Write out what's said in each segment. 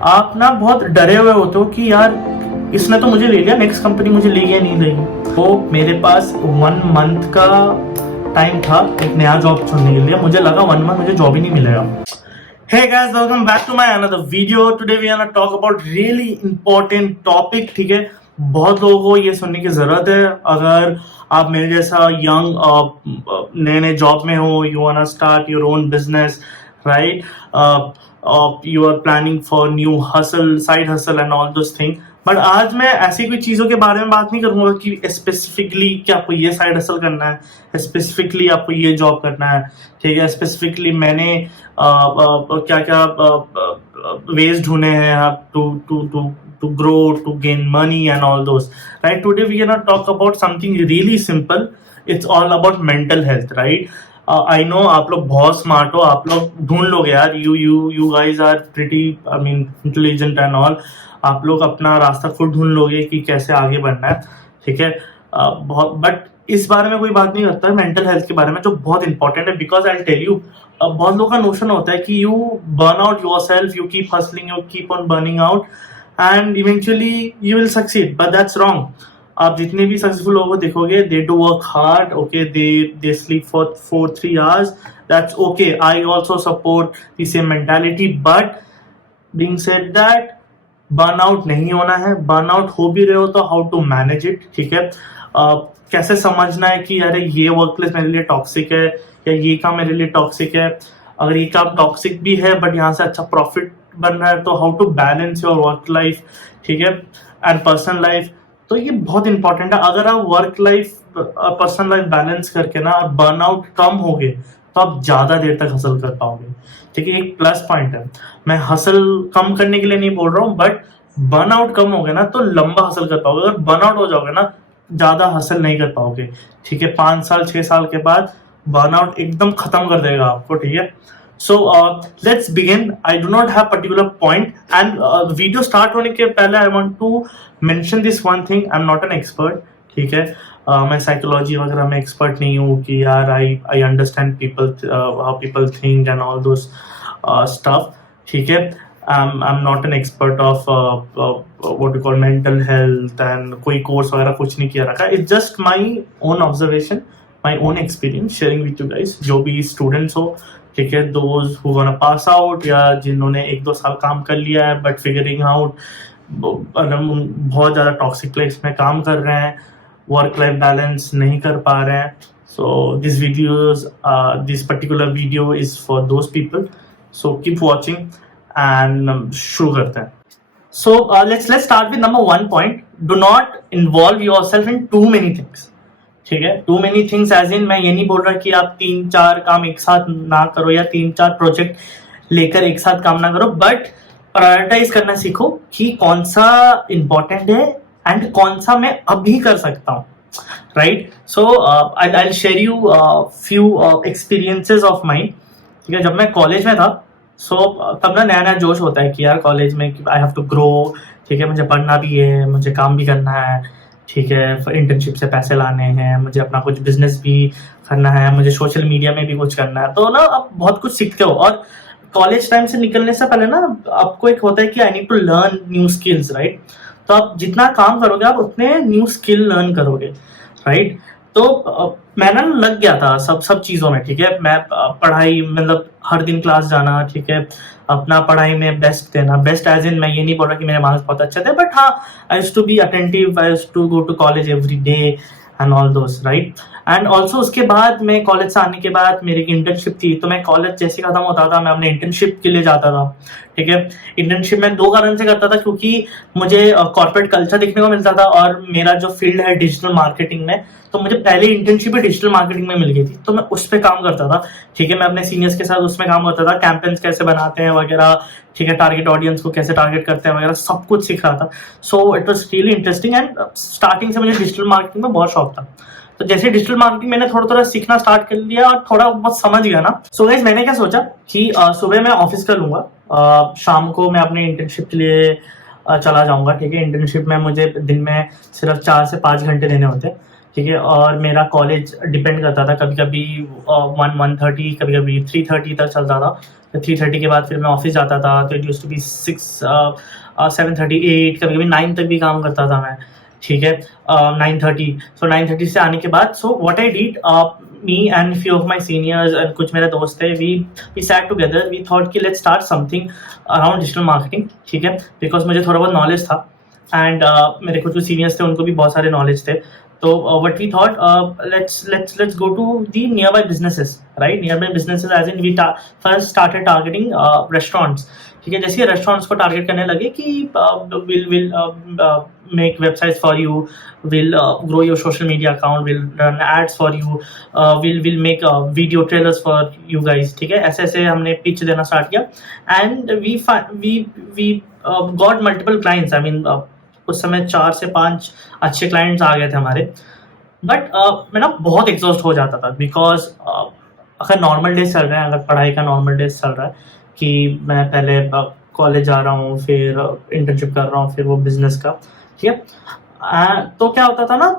आप ना बहुत डरे हुए होते हो कि यार इसने तो मुझे ले लिया, नेक्स्ट कंपनी मुझे लेगी या नहीं लेगी। तो मेरे पास 1 मंथ का टाइम था एक नया जॉब चुनने के लिए। मुझे लगा 1 मंथ मुझे जॉब ही नहीं मिलेगा। Hey guys, welcome back to my another video. Today we are gonna talk about really important topic. ठीक है, बहुत लोगों को ये सुनने की जरूरत है। अगर आप मेरे जैसा यंग नए नए जॉब में हो, you wanna start your own business, right, you are planning for new hustle, side hustle and all those thing. But आज मैं ऐसी कोई चीज़ों के बारे में बात नहीं करूंगा कि स्पेसिफिकली कि आपको ये साइड हसल करना है, स्पेसिफिकली आपको ये जॉब करना है, ठीक है, स्पेसिफिकली मैंने क्या क्या वेज ढूंढे हैं to grow, to gain money and all those, right. Today we can not talk about something really simple. It's all about mental health, right. I know आप लोग बहुत स्मार्ट हो, आप लोग ढूंढ लोगे यार, you guys are pretty, I mean intelligent and all. आप लोग अपना रास्ता खुद ढूंढ लोगे कि कैसे आगे बढ़ना है, ठीक है। बहुत, बट इस बारे में कोई बात नहीं करता है मेंटल हेल्थ के बारे में, जो बहुत इंपॉर्टेंट है। बिकॉज आई टेल यू, बहुत लोगों का नोशन होता है कि you burn out your self, you keep hustling, you keep on burning out and eventually you will succeed, but that's wrong. आप जितने भी सक्सेसफुल लोगों को देखोगे, they do work hard, okay, they sleep for 4-3 hours, that's okay. I also support the same mentality, but being said that burnout नहीं होना है। Burnout हो भी रहे हो तो हाउ टू मैनेज इट, ठीक है। कैसे समझना है कि अरे ये वर्क प्लेस मेरे लिए टॉक्सिक है या ये काम मेरे लिए टॉक्सिक है। अगर ये काम टॉक्सिक भी है बट यहाँ से अच्छा प्रॉफिट बन रहा है, तो how to balance your work life, ठीक है, एंड पर्सनल लाइफ। तो ये बहुत इंपॉर्टेंट है। अगर आप work life personal life balance करके ना बर्नआउट कम हो गए तो आप ज्यादा देर तक हसल कर पाओगे, ठीक है। एक प्लस पॉइंट है, मैं हसल कम करने के लिए नहीं बोल रहा हूँ, बट बर्नआउट कम हो गया ना तो लंबा हसल कर पाओगे। अगर बर्नआउट हो जाओगे ना, ज्यादा हसल नहीं कर पाओगे, ठीक है। 5 साल 6 साल के बाद बर्नआउट एकदम खत्म कर देगा आपको, ठीक है। So let's begin. I do not have particular point and video start होने के पहले I want to mention this one thing, I am not an expert, ठीक है। मैं साइकोलॉजी वगैरह में एक्सपर्ट नहीं हूँ कि यार I understand people, how people think and all those stuff, ठीक है। I'm not an expert of what you call mental health and कोई कोर्स वगैरह कुछ नहीं किया रखा। It's just my own observation, my own experience sharing with you guys। जो भी स्टूडेंट्स हो, ठीक है, those who gonna pass out या जिन्होंने 1-2 साल काम कर लिया है बट फिगरिंग आउट, बहुत ज़्यादा टॉक्सिक प्लेस में काम कर रहे हैं, वर्क लाइफ बैलेंस नहीं कर पा रहे हैं। So this particular video is for those people, so keep watching and शुरू करते हैं। So let's start with number 1 point. Do not involve yourself in too many things, ठीक है। too many things as in, मैं ये नहीं बोल रहा कि आप 3-4 काम एक साथ ना करो या 3-4 प्रोजेक्ट लेकर एक साथ काम ना करो, बट प्रायोरिटाइज करना सीखो कि कौन सा इंपॉर्टेंट है एंड कौन सा मैं अभी कर सकता हूँ, right. So I'll share you few experiences of mine, ठीक है। जब मैं कॉलेज में था, तब ना नया नया जोश होता है कि यार कॉलेज में आई हैव टू ग्रो, ठीक है, मुझे पढ़ना भी है, मुझे काम भी करना है, ठीक है, इंटर्नशिप से पैसे लाने हैं, मुझे अपना कुछ बिजनेस भी करना है, मुझे सोशल मीडिया में भी कुछ करना है। तो ना आप बहुत कुछ सीखते हो, और कॉलेज टाइम से निकलने से पहले ना आपको एक होता है कि I need to learn new skills, right. तो आप जितना काम करोगे आप उतने न्यू स्किल लर्न करोगे, राइट। तो मैं ना लग गया था सब चीज़ों में, ठीक है। मैं पढ़ाई, मतलब हर दिन क्लास जाना, ठीक है, अपना पढ़ाई में बेस्ट देना। बेस्ट एज इन, मैं ये नहीं बोल रहा कि मेरे मार्क्स बहुत अच्छे थे, बट हाँ, I used to be attentive, I used to go to college every day and all those, right. And also उसके बाद मैं कॉलेज से आने के बाद मेरी इंटर्नशिप थी, तो मैं कॉलेज जैसे खत्म होता था मैं अपने इंटर्नशिप के लिए जाता था, ठीक है। इंटर्नशिप मैं 2 कारण से करता था, क्योंकि मुझे कॉर्पोरेट कल्चर देखने को मिलता था, और मेरा जो फील्ड है डिजिटल मार्केटिंग में, तो मुझे पहले इंटर्नशिप डिजिटल मार्केटिंग में मिल गई थी, तो मैं उस पर काम करता था, ठीक है। मैं अपने सीनियर्स के साथ उसमें काम करता था, कैंपेन्स कैसे बनाते हैं वगैरह, ठीक है, टारगेट ऑडियंस को कैसे टारगेट करते हैं वगैरह, सब कुछ सीख रहा था। So it was really interesting and starting से मुझे डिजिटल मार्केटिंग में बहुत शौक था। तो जैसे डिजिटल मार्केटिंग मैंने थोड़ा थोड़ा सीखना स्टार्ट कर लिया और थोड़ा बहुत समझ गया ना, सो गाइस मैंने क्या सोचा कि सुबह मैं ऑफिस कर लूंगा, शाम को मैं अपने इंटर्नशिप के लिए चला जाऊंगा, ठीक है। इंटर्नशिप में मुझे दिन में सिर्फ 4 से 5 घंटे देने होते हैं, ठीक है। और मेरा कॉलेज डिपेंड करता था, कभी कभी 1:30, कभी कभी 3:30 तक चलता था। तो 3:30 के बाद फिर मैं ऑफिस जाता था, तो इट यूज टू बी 7:30, 8, कभी कभी 9 तक भी काम करता था मैं, ठीक है। 9:30, सो 9:30 से आने के बाद, so what I did, me and few of my seniors and कुछ मेरे दोस्त थे, we sat together, we thought कि let's start something around digital marketing, ठीक है, बिकॉज मुझे थोड़ा बहुत नॉलेज था एंड मेरे कुछ सीनियर्स थे, उनको भी बहुत सारे नॉलेज थे। तो what we thought, let's go to the nearby businesses, right? Nearby businesses as in we first started targeting restaurants, ठीक है। जैसे रेस्टोरेंट्स को टारगेट करने लगे कि will make websites for you, will grow your social media account, will run ads for you, will make video trailers for you guys, ठीक है। ऐसे ऐसे हमने पिच देना स्टार्ट किया and we got multiple clients, I mean उस समय 4 से 5 अच्छे क्लाइंट्स आ गए थे हमारे। बट मैं ना बहुत एग्जॉस्ट हो जाता था, बिकॉज अगर नॉर्मल डेज चल रहे हैं, अगर पढ़ाई का नॉर्मल डेज चल रहा है कि मैं पहले कॉलेज जा रहा हूँ, फिर इंटर्नशिप कर रहा हूँ, फिर वो बिजनेस का, ठीक है। तो क्या होता था ना,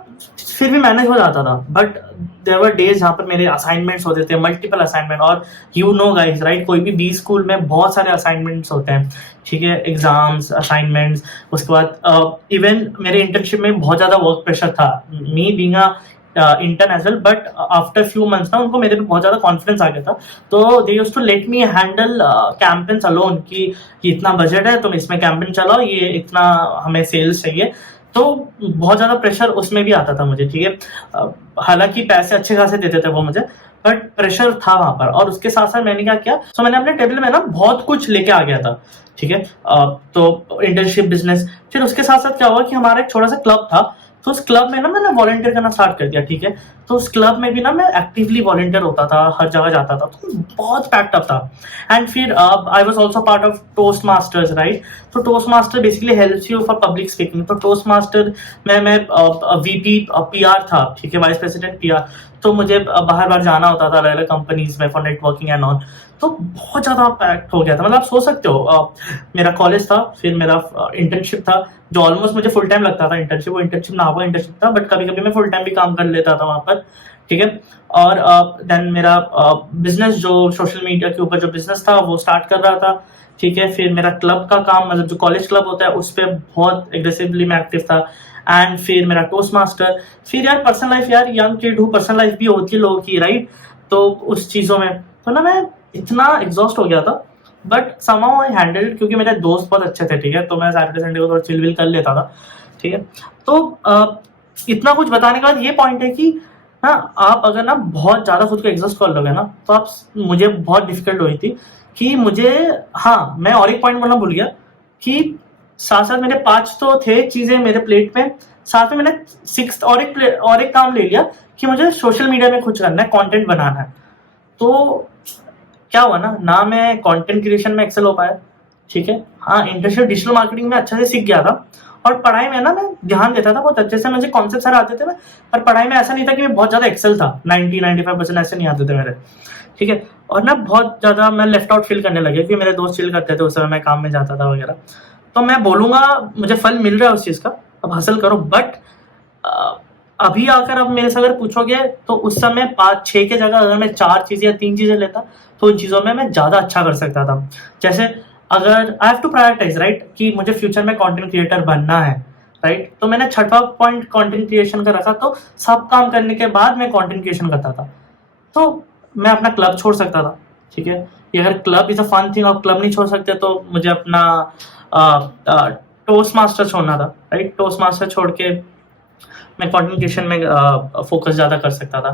फिर भी मैनेज हो जाता था। बट देयर वर डेज जहाँ पर मेरे असाइनमेंट्स होते थे, मल्टीपल असाइनमेंट, और यू नो गाइस राइट, कोई भी बी स्कूल में बहुत सारे असाइनमेंट्स होते हैं, ठीक है, एग्जाम्स, असाइनमेंट्स। उसके बाद इवन मेरे इंटर्नशिप में बहुत ज़्यादा वर्क प्रेशर था, me being intern as well, but after few months ना उनको मेरे पे बहुत ज़्यादा कॉन्फिडेंस आ गया था। तो they used to let me handle campaigns alone, कि इतना बजट है, तुम इसमें कैंपेन चलाओ, ये इतना हमें सेल्स चाहिए। तो बहुत ज़्यादा प्रेशर उसमें भी आता था मुझे, ठीक है। हालांकि पैसे अच्छे खासे देते थे वो मुझे, बट प्रेशर था वहाँ पर। और उसके साथ साथ मैंने क्या किया, तो मैंने अपने टेबल में ना बहुत कुछ लेके आ गया था, ठीक है। तो इंटर्नशिप, बिजनेस, फिर उसके साथ साथ क्या हुआ कि हमारा एक छोटा सा क्लब था, तो उस क्लब में ना मैंने वॉलंटियर करना स्टार्ट कर दिया, ठीक है। तो उस क्लब में भी ना मैं एक्टिवली वॉलंटियर होता था, हर जगह जाता था, तो बहुत पैक्ड अप था। एंड फिर I was also part of Toastmasters, right. तो Toastmaster basically helps you for public speaking. तो टोस्ट मास्टर में मैं वीपी पीआर था, ठीक है, वाइस प्रेसिडेंट पीआर। तो मुझे बाहर बाहर जाना होता था अलग अलग कंपनीज में फॉर नेटवर्किंग एंड ऑन। तो बहुत ज़्यादा पैक्ट हो गया था, मतलब आप सोच सकते हो, मेरा कॉलेज था, फिर मेरा इंटर्नशिप था, जो ऑलमोस्ट मुझे फुल टाइम लगता था। इंटर्नशिप वो इंटर्नशिप ना हुआ इंटर्नशिप था, बट कभी कभी मैं फुल टाइम भी काम कर लेता था वहाँ पर, ठीक है। और देन मेरा बिजनेस, जो सोशल मीडिया के ऊपर जो बिजनेस था, वो स्टार्ट कर रहा था, ठीक है। फिर मेरा क्लब का काम, मतलब जो कॉलेज क्लब होता है, उस पर बहुत एग्रेसिवली मैं एक्टिव था। एंड फिर मेरा टोस्ट मास्टर, फिर यार पर्सनल लाइफ, यार यंग किड हूँ, पर्सनल लाइफ भी होती है लोगों की, राइट। तो उस चीज़ों में तो ना मैं इतना एग्जॉस्ट हो गया था, बट समहाउ आई हैंडल, क्योंकि मेरे दोस्त बहुत अच्छे थे, ठीक है। तो मैं सैटरडे संडे को थोड़ा चिल विल कर लेता था, ठीक है। तो इतना कुछ बताने के बाद ये पॉइंट है कि हाँ, आप अगर ना बहुत ज़्यादा खुद को एग्जॉस्ट कर लोगे ना, तो आप, मुझे बहुत डिफिकल्ट हुई थी कि मुझे, हाँ, मैं और एक पॉइंट बोलना भूल गया कि साथ साथ मेरे 5 तो थे चीज़ें मेरे प्लेट में, साथ में मैंने 6 और एक काम ले लिया कि मुझे सोशल मीडिया में कुछ करना है, कंटेंट बनाना है। तो क्या हुआ ना मैं कंटेंट क्रिएशन में एक्सेल हो पाया, ठीक है। हाँ, इंटर्नशिप डिजिटल मार्केटिंग में अच्छे से सीख गया था, और पढ़ाई में ना मैं ध्यान देता था बहुत अच्छे से, मुझे कॉन्सेप्ट सारे आते थे मैं, पर पढ़ाई में ऐसा नहीं था कि मैं बहुत ज़्यादा एक्सेल था, 90-95% ऐसे नहीं आते थे मेरे, ठीक है। और ना बहुत ज़्यादा मैं लेफ्ट आउट फील करने लगे, क्योंकि मेरे दोस्त चिल करते थे, उस समय मैं काम में जाता था वगैरह। तो मैं बोलूँगा मुझे फल मिल रहा है उस चीज़ का, अब हासिल करो। बट अभी आकर अब मेरे से अगर पूछोगे, तो उस समय 5-6 के जगह अगर मैं 4 चीज़ें या 3 चीज़ें लेता, तो उन चीज़ों में मैं ज़्यादा अच्छा कर सकता था। जैसे अगर I have to prioritize, right, कि मुझे फ्यूचर में कंटेंट क्रिएटर बनना है, राइट। तो मैंने 6वां पॉइंट कंटेंट क्रिएशन का रखा, तो सब काम करने के बाद मैं कंटेंट क्रिएशन करता था। तो मैं अपना क्लब छोड़ सकता था, ठीक है। अगर club is a fun thing, और क्लब नहीं छोड़ सकते, तो मुझे अपना टोस्ट मास्टर छोड़ना था, राइट। टोस्ट मास्टर छोड़ के मैं कंटेंट क्रिएशन में फोकस ज़्यादा कर सकता था,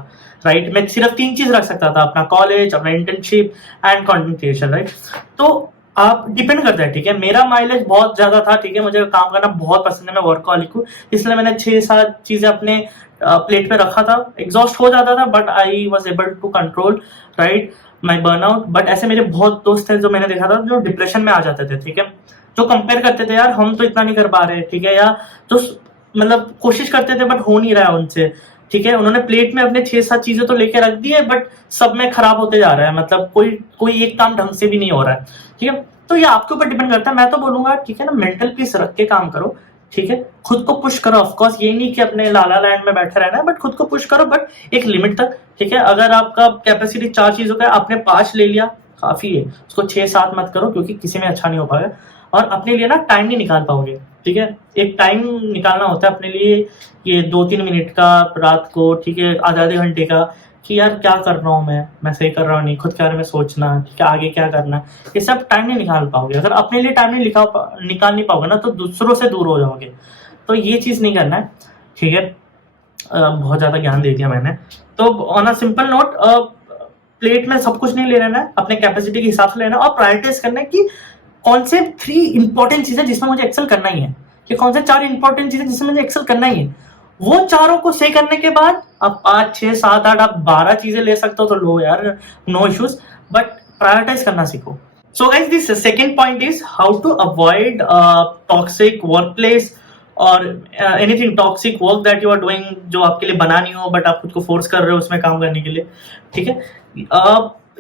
राइट। मैं सिर्फ 3 चीज़ रख सकता था, अपना कॉलेज, अपना internship and content creation, right. तो आप डिपेंड करता है, ठीक है। मेरा माइलेज बहुत ज़्यादा था, ठीक है, मुझे काम करना बहुत पसंद है, मैं वर्कहॉलिक हूँ, इसलिए मैंने 6-7 चीज़ें अपने प्लेट पे रखा था। एग्जॉस्ट हो जाता था, but I was able to control, right, my burnout. But ऐसे मेरे बहुत दोस्त हैं जो मैंने देखा था, जो डिप्रेशन में आ जाते थे, ठीक है, जो कंपेयर करते थे, यार हम तो इतना नहीं कर पा रहे, ठीक है, या जो मतलब कोशिश करते थे बट हो नहीं रहा है उनसे, ठीक है। उन्होंने प्लेट में अपने 6-7 चीजें तो लेके रख दी है, बट सब में खराब होते जा रहा है, मतलब कोई एक काम ढंग से भी नहीं हो रहा है, ठीक है। तो ये आपके ऊपर डिपेंड करता है। मैं तो बोलूंगा, ठीक है ना, मेंटल पीस रख के काम करो, ठीक है, खुद को पुश करो। ऑफकोर्स ये नहीं कि अपने लाला लैंड में बैठे रहना है, बट खुद को पुश करो, बट एक लिमिट तक। ठीक है, अगर आपका कैपेसिटी 4 चीजों का है, आपने 5 ले लिया, काफी है। उसको 6-7 मत करो, क्योंकि किसी में अच्छा नहीं हो पाएगा और अपने लिए ना टाइम नहीं निकाल पाओगे। ठीक है, एक टाइम निकालना होता है अपने लिए, ये 2-3 मिनट का रात को, ठीक है, आधे घंटे का, कि यार क्या कर रहा हूँ मैं सही कर रहा हूँ नहीं, खुद के बारे में सोचना, ठीक है, आगे क्या करना है, ये सब टाइम नहीं निकाल पाओगे। अगर अपने लिए टाइम नहीं निकाल नहीं पाओगे ना, तो दूसरों से दूर हो जाओगे। तो ये चीज नहीं करना है। ठीक है, बहुत ज्यादा ज्ञान दे दिया मैंने। तो on a simple note, plate में सब कुछ नहीं ले लेना है, अपने कैपेसिटी के हिसाब से लेना है और प्रायोरिटाइज करना है कि कौन से 3 इंपॉर्टेंट चीजें जिसमें मुझे एक्सेल करना ही है, कि कौन से 4 इंपॉर्टेंट चीजें जिसमें मुझे एक्सेल करना ही है। वो चारों को सही करने के बाद आप 5, 6, 7, 8, आप 12 चीजें ले सकते हो तो लो यार, नो इश्यूज, बट प्रायोरिटाइज करना सीखो। So guys, this second point is how to avoid toxic workplace और anything toxic work that you are doing, जो आपके लिए बना नहीं हो बट आप खुद को फोर्स कर रहे हो उसमें काम करने के लिए। ठीक है,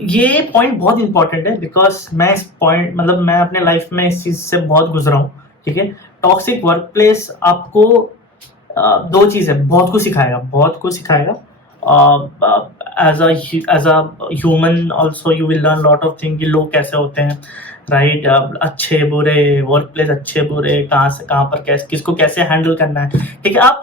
ये पॉइंट बहुत इंपॉर्टेंट है, बिकॉज मैं इस पॉइंट मतलब मैं अपने लाइफ में इस चीज से बहुत गुजरा हूँ। ठीक है, टॉक्सिक वर्कप्लेस आपको 2 चीजें बहुत कुछ सिखाएगा। As a human also you will learn lot of thing कि लोग कैसे होते हैं, राइट, अच्छे बुरे, वर्क प्लेस अच्छे बुरे, कहाँ से कहाँ पर कैसे, किसको कैसे हैंडल करना है। ठीक है, आप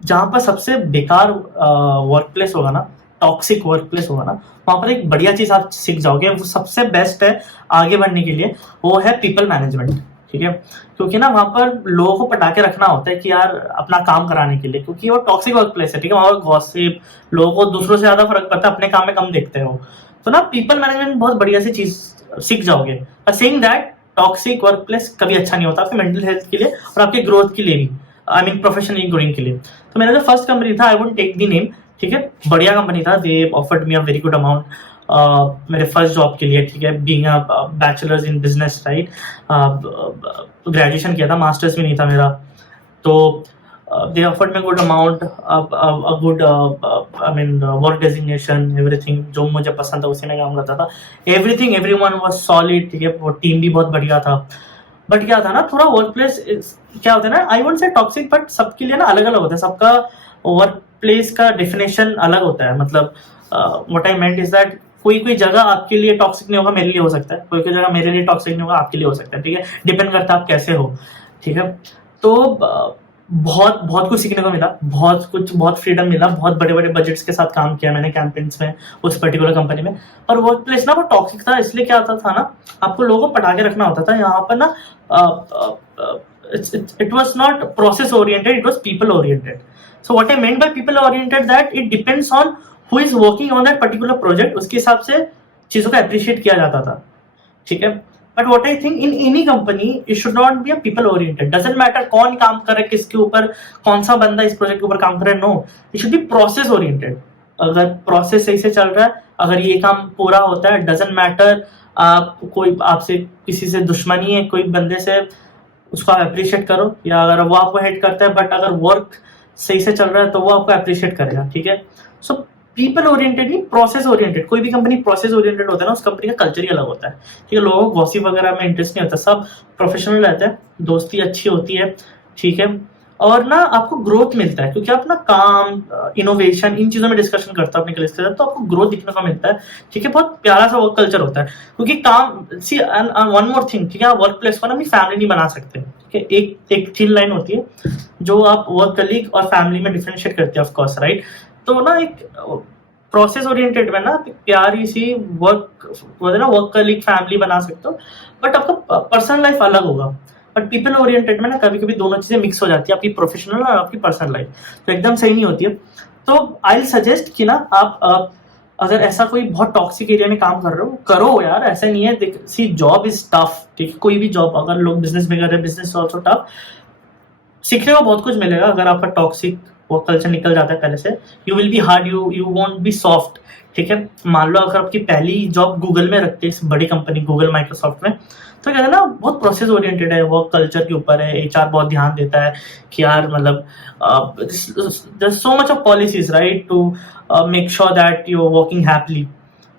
जहाँ पर सबसे बेकार वर्क प्लेस होगा ना, टॉक्सिक वर्क प्लेस होगा ना, वहां पर एक बढ़िया चीज आप सीख जाओगे, वो सबसे बेस्ट है आगे बढ़ने के लिए, वो है पीपल मैनेजमेंट। ठीक है, क्योंकि ना वहां पर लोगों को पटा के रखना होता है कि यार अपना काम कराने के लिए, क्योंकि वो टॉक्सिक वर्क प्लेस है। ठीक है, वहां पर गॉसिप, लोगों को दूसरों से ज्यादा फर्क पड़ता है, अपने काम में कम देखते हो। तो ना पीपल मैनेजमेंट बहुत बढ़िया सी चीज सीख जाओगे। But saying that, toxic work place कभी अच्छा नहीं होता आपके मेंटल हेल्थ के लिए और आपके ग्रोथ के लिए भी, आई मीन प्रोफेशनली ग्रोइंग के लिए। तो मेरा जो फर्स्ट कंपनी था, I wouldn't take the name, ठीक है, बढ़िया कंपनी था, they offered me a very good amount मेरे फर्स्ट जॉब के लिए। ठीक है, being a bachelors in business, right, graduation किया था, मास्टर्स भी नहीं था मेरा। तो they offered me good amount, a good I mean work designation, everything जो मुझे पसंद था उसी में काम करता था। everything everyone was solid। ठीक है, वो टीम भी बहुत बढ़िया था। बट क्या था ना, थोड़ा वर्क प्लेस क्या होता है ना, I won't say toxic, but सबके लिए ना अलग अलग होता है, सबका वर्क प्लेस का डेफिनेशन अलग होता है। मतलब what I meant is that कोई जगह आपके लिए टॉक्सिक नहीं होगा, मेरे लिए हो सकता है, कोई जगह मेरे लिए टॉक्सिक नहीं होगा, आपके लिए हो सकता है। ठीक है, डिपेंड करता है आप कैसे हो। ठीक है, तो बहुत कुछ सीखने को मिला, बहुत फ्रीडम मिला, बहुत बड़े बड़े बजट्स के साथ काम किया मैंने कैंपेन्स में उस पर्टिकुलर कंपनी में। और वर्क प्लेस ना वो टॉक्सिक था, इसलिए क्या होता था ना, आपको लोगों को पटा के रखना होता था। यहाँ पर ना it was not process oriented, it was people oriented. So what I meant by people oriented, that it depends on who is working on that particular project, उसके हिसाब से चीजों को अप्रिशिएट किया जाता था। ठीक है, but what I think in any company it should not be a people oriented. Doesn't matter कौन काम कर रहा है, किसके ऊपर, कौन सा बंदा इस प्रोजेक्ट के ऊपर काम कर रहा है, no, it should be process oriented. अगर प्रोसेस सही से चल रहा है, अगर ये काम पूरा होता है, डजंट मैटर आप कोई आपसे किसी से दुश्मनी है कोई बंदे से, उसको आप अप्रिशिएट करो, या अगर वो आपको हेट करता है बट अगर वर्क सही से चल रहा है तो वो आपको अप्रिशिएट करेगा। ठीक है, सो पीपल ओरिएंटेड नहीं, प्रोसेस ओरिएंटेड। कोई भी कंपनी प्रोसेस ओरिएंटेड होता है ना, उस कंपनी का कल्चर ही अलग होता है। ठीक है, लोगों को गॉसिप वगैरह में इंटरेस्ट नहीं होता, सब प्रोफेशनल रहते हैं, दोस्ती अच्छी होती है। ठीक है, और ना आपको ग्रोथ मिलता है, क्योंकि आप ना काम, इनोवेशन, इन चीजों में डिस्कशन करते हो अपने कलीग्स के साथ, तो आपको ग्रोथ दिखने को मिलता है। ठीक है, बहुत प्यारा सा वर्क कल्चर होता है, क्योंकि काम, सी वन मोर थिंग, ठीक है, आप वर्क प्लेस को ना अपनी फैमिली नहीं बना सकते। ठीक है, एक थिन लाइन होती है जो आप वर्क कलीग और फैमिली में डिफरेंशिएट करते हैं, ऑफ कोर्स, राइट। तो ना एक प्रोसेस ओरिएंटेड में ना प्यारी सी वर्क कलीग फैमिली बना सकते हो, बट आपका पर्सनल लाइफ अलग होगा। बट पीपल ओरिएंटेड में ना कभी कभी दोनों चीजें मिक्स हो जाती है, आपकी प्रोफेशनल और आपकी पर्सनल लाइफ, तो एकदम सही नहीं होती है। तो आई सजेस्ट कि ना आप अगर ऐसा कोई बहुत टॉक्सिक एरिया में काम कर रहे हो, करो यार, ऐसा नहीं है। सी जॉब इज टफ, ठीक है, कोई भी जॉब, अगर लोग बिजनेस में कर रहे हैं, बिजनेस ऑल्सो टफ, सीखने को बहुत कुछ मिलेगा। अगर आपका टॉक्सिक वो कल्चर निकल जाता है पहले से, you will be hard, you won't be soft. ठीक है, मान लो अगर आपकी पहली जॉब गूगल में रखते हैं, बड़ी कंपनी गूगल, माइक्रोसॉफ्ट में, तो कहते हैं ना बहुत प्रोसेस ओरिएंटेड है, वर्क कल्चर के ऊपर है, एचआर बहुत ध्यान देता है कि यार मतलब there so much of policies, right, to make sure that you are working happily.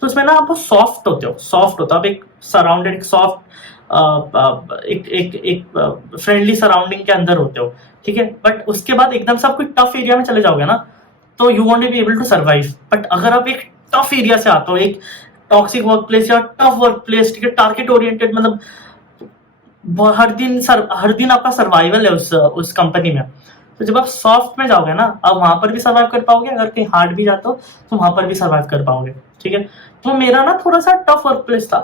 तो उसमें ना आप सॉफ्ट होते हो, आप एक सराउंडेड, सॉफ्ट एक एक एक फ्रेंडली सराउंडिंग के अंदर होते हो, ठीक है। बट उसके बाद एकदम से आप कोई टफ एरिया में चले जाओगे ना, तो you won't be able to survive. But अगर आप एक टफ एरिया से आते हो, एक टॉक्सिक वर्क प्लेस या टफ वर्क प्लेस, ठीक है, टारगेट ओरिएंटेड, मतलब हर दिन आपका सर्वाइवल है उस कंपनी में, तो जब आप सॉफ्ट में जाओगे ना, आप वहां पर भी सर्वाइव कर पाओगे, अगर कहीं हार्ड भी जाते हो तो वहां पर भी सर्वाइव कर पाओगे, ठीक है। तो मेरा ना थोड़ा सा टफ वर्क प्लेस था,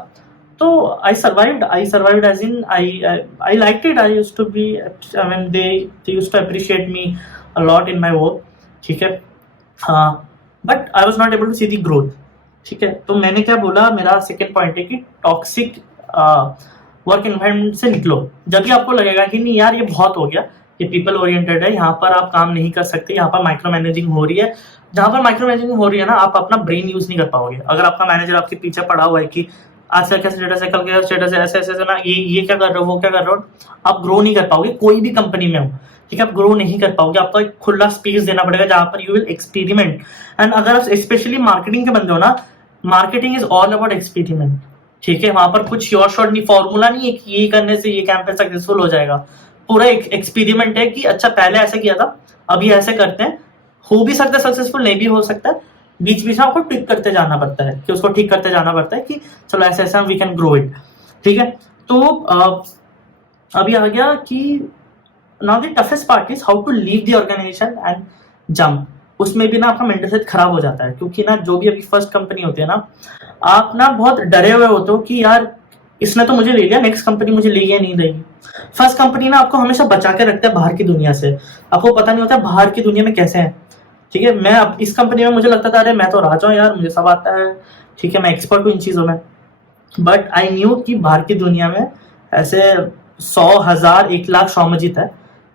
तो I survived as in I liked it. I used to be, I mean they used to appreciate me a lot in my work, ठीक है। हाँ, but I was not able to see the growth, ठीक है। तो मैंने क्या बोला, मेरा सेकंड पॉइंट है कि टॉक्सिक वर्क एनवायरनमेंट से निकलो। जब भी आपको लगेगा कि नहीं यार ये बहुत हो गया, ये पीपल ओरिएंटेड है, यहाँ पर आप काम नहीं कर सकते, यहाँ पर माइक्रो मैनेजिंग हो रही है, जहाँ पर माइक्रो मैनेजिंग हो रही है ना, आप अपना ब्रेन यूज नहीं कर पाओगे। अगर आपका मैनेजर आपके पीछे पड़ा हुआ है कि आज का क्या स्टेटस है, कल क्या स्टेटस है, ऐसे ऐसे ना, ये क्या कर रहे हो, वो क्या कर रहे हो, आप ग्रो नहीं कर पाओगे। कोई भी कंपनी में हो, ठीक है, आप ग्रो नहीं कर पाओगे। आपको एक खुला स्पेस देना पड़ेगा जहां पर यू विल एक्सपेरिमेंट। एंड अगर आप स्पेशली मार्केटिंग के बंदे हो ना, marketing is all about experiment, ठीक है। वहां पर कुछ श्योर शॉट नहीं, फॉर्मूला नहीं है कि ये करने से ये कैंपेन सक्सेसफुल हो जाएगा। पूरा एक एक्सपेरिमेंट है कि अच्छा पहले ऐसे किया था, अभी ऐसे करते हैं, हो भी सकता है सक्सेसफुल, नहीं भी हो सकता है, बीच बीच में आपको ठीक करते जाना पड़ता है, कि उसको ठीक करते जाना पड़ता है कि चलो ऐसे ऐसे वी कैन ग्रो इट, ठीक है। तो अभी आ गया कि now the toughest part is how to leave the organization and jump. उसमें भी ना आपका मेंटल हेल्थ खराब हो जाता है, क्योंकि ना जो भी अभी फर्स्ट कंपनी होती है ना, आप ना बहुत डरे हुए होते हो कि यार इसने तो मुझे ले लिया, नेक्स्ट कंपनी मुझे ले लिया नहीं देगी। फर्स्ट कंपनी ना आपको हमेशा बचा के रखता है बाहर की दुनिया से, आपको पता नहीं होता बाहर की दुनिया में कैसे है, ठीक है। मैं अब इस कंपनी में मुझे लगता था अरे मैं तो राजा हूँ यार, मुझे सब आता है, ठीक है, मैं एक्सपर्ट हूँ इन चीजों में। बट आई न्यू कि बाहर की दुनिया में ऐसे 100, 1000, 1,00,000 शौमजीत है,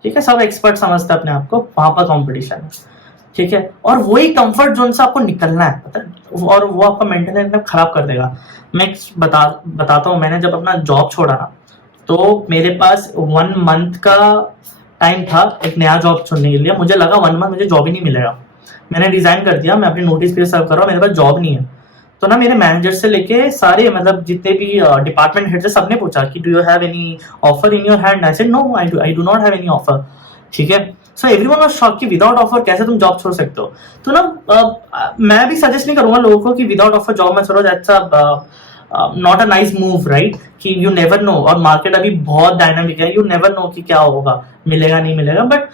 ठीक है, सब एक्सपर्ट समझते हैं अपने आप को, वहां पर कॉम्पिटिशन है, ठीक है। और वही कंफर्ट जोन से आपको निकलना है, पता है, और वो आपका मेंटल हेल्थ खराब कर देगा। मैं बताता हूँ, मैंने जब अपना जॉब छोड़ा ना, तो मेरे पास 1 मंथ का टाइम था एक नया जॉब चुनने के लिए। मुझे लगा 1 मंथ मुझे जॉब ही नहीं मिलेगा, मैंने रिजाइन कर दिया, मैं अपनी नोटिस पीरियड सर्व कर रहा हूँ, मेरे पास जॉब नहीं है। तो ना मेरे मैनेजर से लेके सारे, मतलब जितने भी डिपार्टमेंट हेड से, सबने पूछा कि do you have any offer in your hand. I said no, I do not have any offer, ठीक है। सो एवरीवन वाज शॉक्ड कि विदाउट ऑफर कैसे तुम जॉब छोड़ सकते हो। तो ना मैं भी सजेस्ट नहीं करूंगा लोगों को कि विदाउट ऑफर जॉब में छोड़ो, that's not a nice move, right, कि यू नेवर नो। और मार्केट अभी बहुत डायनामिक है, यू नेवर नो कि क्या होगा, मिलेगा नहीं मिलेगा। But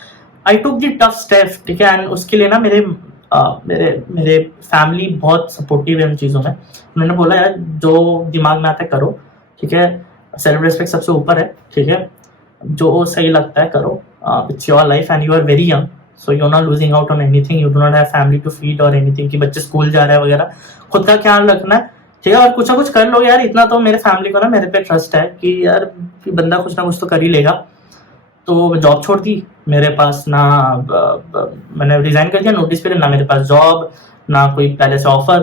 I took the tough step, ठीक है। एंड उसके लिए ना मेरे मेरे फैमिली बहुत सपोर्टिव है उन चीज़ों में। उन्होंने बोला यार जो दिमाग में आता है करो, ठीक है, सेल्फ रिस्पेक्ट सबसे ऊपर है, ठीक है, जो सही लगता है करो, it's your life and you are very young, so you are not losing out on anything, you do not have family to feed और एनीथिंग, कि बच्चे स्कूल जा रहे हैं वगैरह, खुद का ख्याल रखना है, ठीक है, और कुछ ना कुछ कर लो यार। इतना तो मेरे फैमिली को ना मेरे पे ट्रस्ट है कि यार कि बंदा कुछ ना कुछ तो कर ही लेगा। तो जॉब छोड़ दी, मेरे पास ना मैंने रिजाइन कर दिया, नोटिस पीरियड, ना मेरे पास जॉब, ना कोई पहले से ऑफर।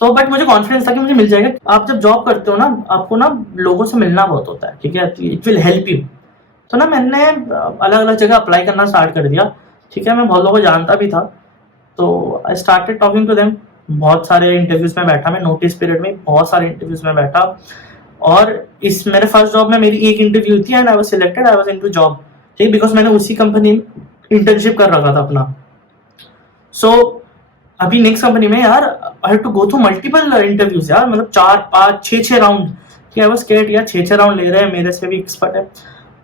तो बट मुझे कॉन्फिडेंस था कि मुझे मिल जाएगा। आप जब जॉब करते हो ना, आपको ना लोगों से मिलना बहुत होता है, ठीक है, इट विल हेल्प यू। तो ना मैंने अलग अलग जगह अप्लाई करना स्टार्ट कर दिया, ठीक है। मैं बहुत लोगों को जानता भी था, तो I started talking to them. बहुत सारे इंटरव्यूज में बैठा मैं, नोटिस पीरियड में बहुत सारे इंटरव्यूज में बैठा, और इस मेरे फर्स्ट जॉब में मेरी एक इंटरव्यू थी and I was selected, I was into job, ठीक, बिकॉज मैंने उसी कंपनी में इंटर्नशिप कर रखा था अपना। सो अभी नेक्स्ट कंपनी में यार I have to go through multiple interviews यार, मतलब 4, 5, 6 राउंड, कि आई वाज स्कैर्ड यार, 6 राउंड ले रहे हैं, मेरे से भी एक्सपर्ट है।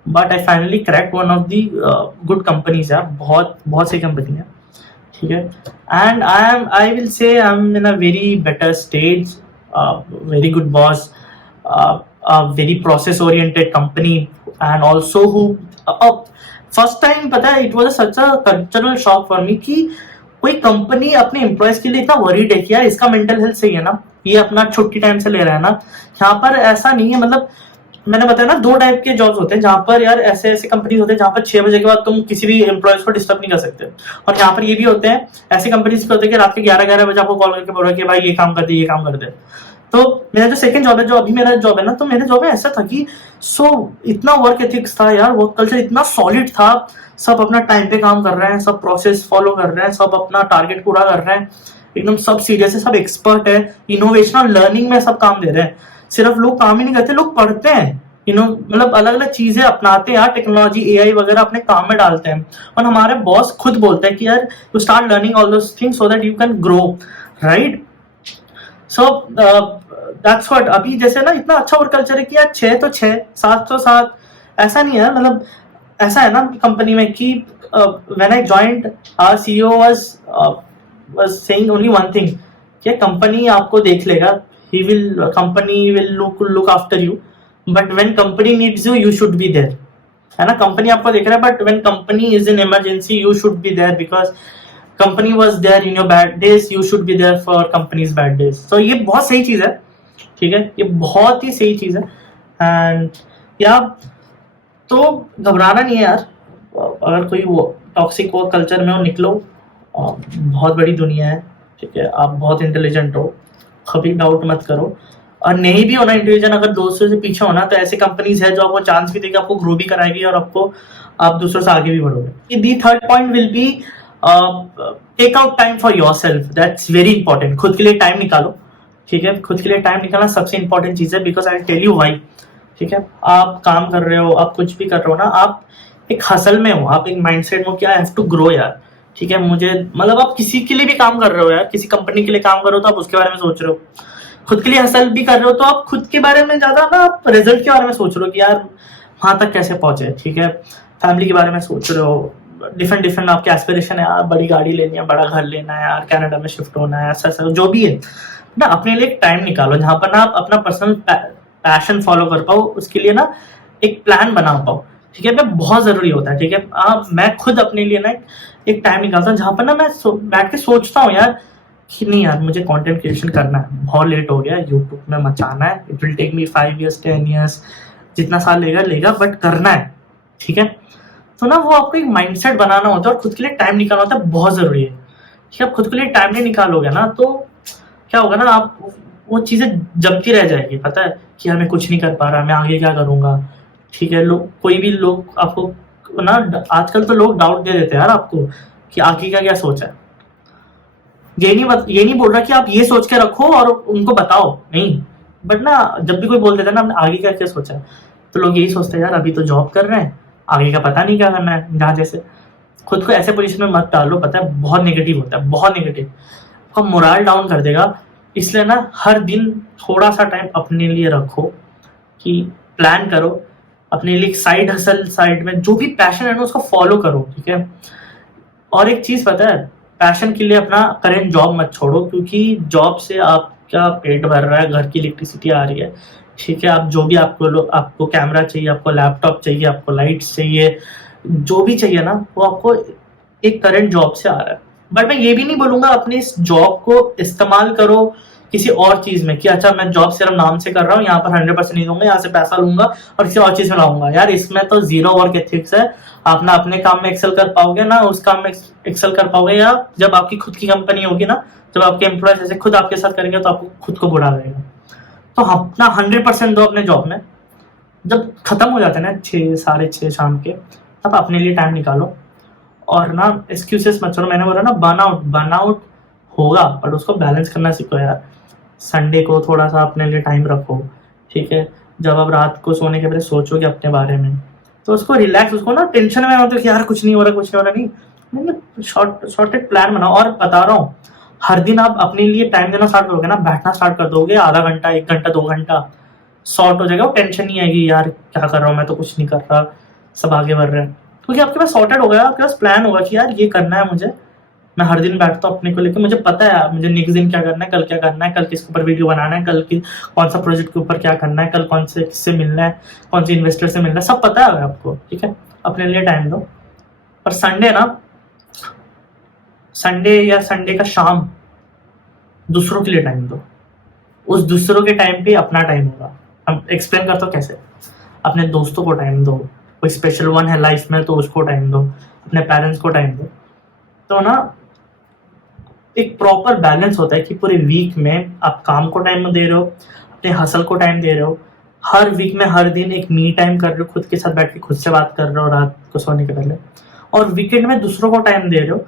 But I finally cracked one of the good companies यार, बहुत बहुत सी कंपनी है, ठीक है। And I will say I am in a very better stage, very good boss, a very process oriented company, and also who first time पता है, it was such a cultural shock for me कि कोई company अपने employees के लिए इतना worried है कि यार इसका मेंटल हेल्थ सही है ना, ये अपना छुट्टी टाइम से ले रहा है ना। यहाँ पर ऐसा नहीं है, मतलब मैंने बताया ना 2 टाइप के जॉब्स होते हैं, जहाँ पर यार ऐसे ऐसे कंपनी होते हैं जहाँ पर 6 बजे के बाद तुम किसी भी एम्प्लॉयज को डिस्टर्ब नहीं कर सकते, और यहाँ पर ये भी होते हैं, ऐसी कंपनीज के होते हैं कि रात के 11 बजे आपको कॉल करके बोल रहे हैं कि भाई ये काम कर दे, ये काम कर दे। तो मेरा जो सेकंड जॉब है, जो अभी मेरा जॉब है ना, तो मेरे जॉब में ऐसा था कि इतना वर्क एथिक्स था यार, वर्क कल्चर इतना सॉलिड था, सब अपना टाइम पे काम कर रहे हैं, सब प्रोसेस फॉलो कर रहे हैं, सब अपना टारगेट पूरा कर रहे हैं, एकदम सब सीरियस है, सब एक्सपर्ट है, इनोवेशन और लर्निंग में सब काम दे रहे हैं। सिर्फ लोग काम ही नहीं करते, लोग पढ़ते हैं, मतलब अलग अलग चीजें अपनाते हैं यार, टेक्नोलॉजी एआई वगैरह अपने काम में डालते हैं, और हमारे बॉस खुद बोलते हैं कि यार you start learning all those things so that you can grow, right? So that's what. अभी जैसे ना इतना अच्छा वर्क कल्चर है कि यार 6 तो 6, 7 तो 7, ऐसा नहीं है। मतलब ऐसा है ना कंपनी में कि when I joined, our CEO was saying only one thing कि कंपनी आपको देख लेगा, company will look after you, but when company needs you, you should be there. है ना, कंपनी आपको देख रहा है, but when company is in emergency, you should be there, because company was there in your bad days, you should be there for company's bad days. तो ये बहुत सही चीज है, ठीक है, ये बहुत ही सही चीज है। एंड या तो घबराना नहीं है यार, अगर कोई वो टॉक्सिक वर्क कल्चर में हो, निकलो। बहुत बड़ी दुनिया है, ठीक है, आप बहुत इंटेलिजेंट हो, कभी डाउट मत करो। और नहीं भी होना इंटेलिजेंट, अगर दोस्तों से पीछे होना, तो ऐसे कंपनीज है जो आपको चांस भी देगी, आपको ग्रो भी कराएगी, और आपको आप दूसरों से आगे भी बढ़ोगे। The third point will be take out time for yourself. That's very important. खुद के लिए टाइम निकालो, ठीक है, खुद के लिए टाइम निकालना सबसे इंपॉर्टेंट चीज है, because I tell you why. ठीक है, आप काम कर रहे हो, आप कुछ भी कर रहे हो ना, आप एक हसल में हो, आप एक माइंडसेट में हो कि आई हैव टू ग्रो यार, ठीक है, मुझे मतलब आप किसी के लिए भी काम कर रहे हो यार, किसी कंपनी के लिए काम कर रहे हो तो आप उसके बारे में सोच रहे हो, खुद के लिए हसल भी कर रहे हो तो आप खुद के बारे में ज्यादा ना, आप रिजल्ट के बारे में सोच रहे हो कि यार वहां तक कैसे पहुंचे, ठीक है, फैमिली के बारे में सोच रहे हो, डिफरेंट आपके एस्पिरेशन है यार, बड़ी गाड़ी लेनी है, बड़ा घर लेना है यार, कनाडा में शिफ्ट होना है, ऐसा जो भी है ना, अपने लिए एक टाइम निकालो जहां पर ना आप अपना पर्सनल पैशन फॉलो कर पाओ, उसके लिए ना एक प्लान बना पाओ, ठीक है, बहुत जरूरी होता है, ठीक है। मैं खुद अपने लिए ना एक टाइम निकालता हूँ जहां पर ना मैं बैठ के सोचता हूँ यार कि नहीं यार, मुझे कंटेंट क्रिएशन करना है, बहुत लेट हो गया, यूट्यूब में मचाना है, it will take me 5 years 10 years, जितना साल लेगा बट करना है, ठीक है। तो ना वो आपको एक माइंडसेट बनाना होता है और खुद के लिए टाइम निकालना होता है, बहुत जरूरी है, ठीक है। आप खुद के लिए टाइम नहीं निकालोगे ना तो क्या होगा ना, आप वो चीजें जमती रह जाएगी, पता है कि मैं कुछ नहीं कर पा रहा, मैं आगे क्या करूंगा, ठीक है। कोई भी लोग आपको ना, आजकल तो लोग डाउट दे देते हैं यार आपको कि आगे का क्या सोचा है। ये नहीं बोल रहा कि आप ये सोच के रखो और उनको बताओ, नहीं, बट ना जब भी कोई बोल देता है ना आपने आगे का क्या सोचा है, तो लोग यही सोचते हैं यार अभी तो जॉब कर रहे हैं, आगे का पता नहीं क्या करना है। जहाँ जैसे खुद को ऐसे पोजीशन में मत डालो, पता है बहुत नेगेटिव होता है, बहुत नेगेटिव, आपका मोरल डाउन कर देगा। इसलिए ना हर दिन थोड़ा सा टाइम अपने लिए रखो, कि प्लान करो अपने लिए, साइड हसल, साइड में जो भी पैशन है ना उसको फॉलो करो, ठीक है। और एक चीज पता है, पैशन के लिए अपना करेंट जॉब मत छोड़ो, क्योंकि जॉब से आपका पेट भर रहा है, घर की इलेक्ट्रिसिटी आ रही है, ठीक है, आप जो भी आपको कैमरा चाहिए, आपको लैपटॉप चाहिए, आपको लाइट्स चाहिए, जो भी चाहिए ना वो आपको एक करंट जॉब से आ रहा है। बट मैं ये भी नहीं बोलूंगा अपनी इस जॉब को इस्तेमाल करो किसी और चीज में, कि अच्छा मैं जॉब सिर्फ नाम से कर रहा हूँ, यहाँ पर 100% नहीं दूंगा, यहाँ से पैसा लूंगा और किसी और चीज में लाऊंगा। यार इसमें तो जीरो वर्क एथिक्स है। आप ना अपने काम में एक्सेल कर पाओगे, ना उस काम में एक्सेल कर पाओगे, या जब आपकी खुद की कंपनी होगी ना, जब आपके एम्प्लॉय जैसे खुद आपके साथ करेंगे तो आपको खुद को बुरा लगेगा। तो अपना 100% दो अपने जॉब में। जब खत्म हो जाते हैं ना 6 साढ़े 6 शाम के, तब अपने लिए टाइम निकालो और ना एक्सक्यूजेस मत करो। मैंने बोला ना बर्नआउट होगा, बट उसको बैलेंस करना सीखो यार। संडे को थोड़ा सा अपने लिए टाइम रखो, ठीक है। जब आप रात को सोने के पहले सोचोगे अपने बारे में, तो उसको रिलैक्स, उसको ना टेंशन में मत हो कि यार कुछ नहीं हो रहा, नहीं, शॉर्टेड प्लान बनाओ। और बता रहा हूँ, हर दिन आप अपने लिए टाइम देना स्टार्ट करोगे ना, बैठना स्टार्ट कर दोगे, आधा घंटा, 1 घंटा, 2 घंटा, सॉर्ट हो जाएगा। वो टेंशन नहीं आएगी यार क्या कर रहा हूँ, मैं तो कुछ नहीं कर रहा, सब आगे बढ़ रहे हैं, क्योंकि आपके पास सॉर्टेड हो गया, आपके पास प्लान होगा कि यार ये करना है मुझे। मैं हर दिन बैठता हूँ अपने को लेकर, मुझे पता है यार मुझे नेक्स्ट दिन क्या करना है, कल क्या करना है, कल किसके ऊपर वीडियो बनाना है, कल की कौन सा प्रोजेक्ट के ऊपर क्या करना है, कल कौन से किससे मिलना है, कौन से इन्वेस्टर से मिलना है, सब पता है आपको, ठीक है। अपने लिए टाइम दो। और संडे का शाम दूसरों के लिए टाइम दो। उस दूसरों के टाइम पे अपना टाइम होगा। हम एक्सप्लेन करते हो कैसे, अपने दोस्तों को टाइम दो, कोई स्पेशल वन है लाइफ में तो उसको टाइम दो, अपने पेरेंट्स को टाइम दो। तो ना एक प्रॉपर बैलेंस होता है कि पूरे वीक में आप काम को टाइम दे रहे हो, अपने हसल को टाइम दे रहे हो, हर वीक में हर दिन एक मी टाइम कर रहे हो, खुद के साथ बैठ के खुद से बात कर रहे हो रात को सोने के पहले, और वीकेंड में दूसरों को टाइम दे रहे हो,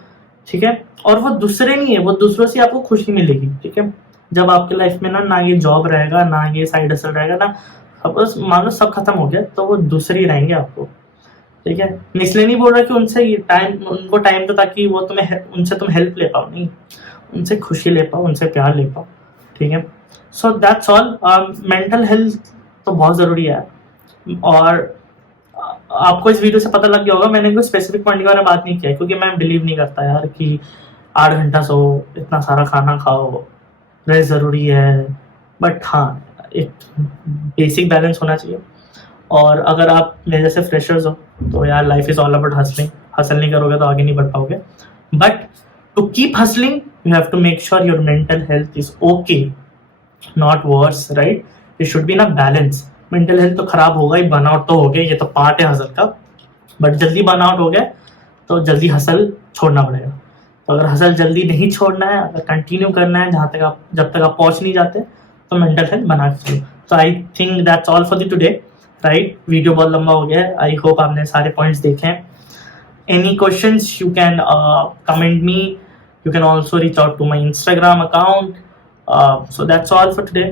ठीक है। और वो दूसरे नहीं है, वो दूसरों से आपको खुशी मिलेगी, ठीक है। जब आपके लाइफ में ना ये जॉब रहेगा, ना ये साइड हसल रहेगा, ना सपोज मान लो सब खत्म हो गया तो वो दूसरे ही रहेंगे आपको, ठीक है। मैं इसलिए नहीं बोल रहा कि उनको टाइम दो ताकि वो उनसे तुम हेल्प ले पाओ, नहीं, उनसे खुशी ले पाओ, उनसे प्यार ले पाओ, ठीक है। So that's all. Mental health तो बहुत ज़रूरी है। और आपको इस वीडियो से पता लग गया होगा, मैंने कोई स्पेसिफिक पॉइंट के बारे में बात नहीं किया, क्योंकि मैं बिलीव नहीं करता यार कि 8 घंटा सो, इतना सारा खाना खाओ, रेस्ट ज़रूरी है। बट हाँ, एक बेसिक बैलेंस होना चाहिए। और अगर आप मेरे जैसे फ्रेशर्स हो तो यार life is all about hustling. Hustle नहीं करोगे तो आगे नहीं बढ़ पाओगे। But to keep hustling you have to make sure your mental health is okay, not worse, right. It should be in a balance. Mental health तो खराब होगा ही, बर्नआउट तो हो गया, ये तो पार्ट है हसल का। बट जल्दी बर्नआउट हो गया तो जल्दी हसल छोड़ना पड़ेगा। तो अगर हसल जल्दी नहीं छोड़ना है, अगर कंटिन्यू करना है जब तक आप पहुंच नहीं जाते, तो मेंटल हेल्थ बना के चलो। तो I think that's all for the today, right. Video बहुत लंबा हो गया है। आई होप आपने सारे पॉइंट्स देखे हैं। Any questions you can comment me, you can also reach out to my Instagram account. So that's all for today.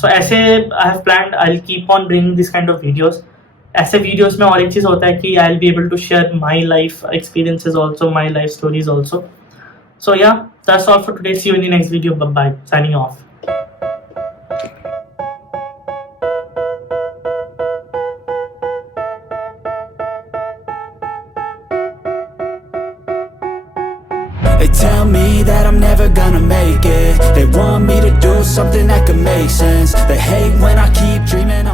So ऐसे I have planned, I'll keep on bringing this kind of videos. ऐसे videos में और एक चीज़ होता है कि I'll be able to share my life experiences also, my life stories also. So yeah, that's all for today. See you in the next video. Bye bye. Signing off. They tell me that I'm never gonna make it. They want me to do something that could make sense. They hate when I keep dreaming.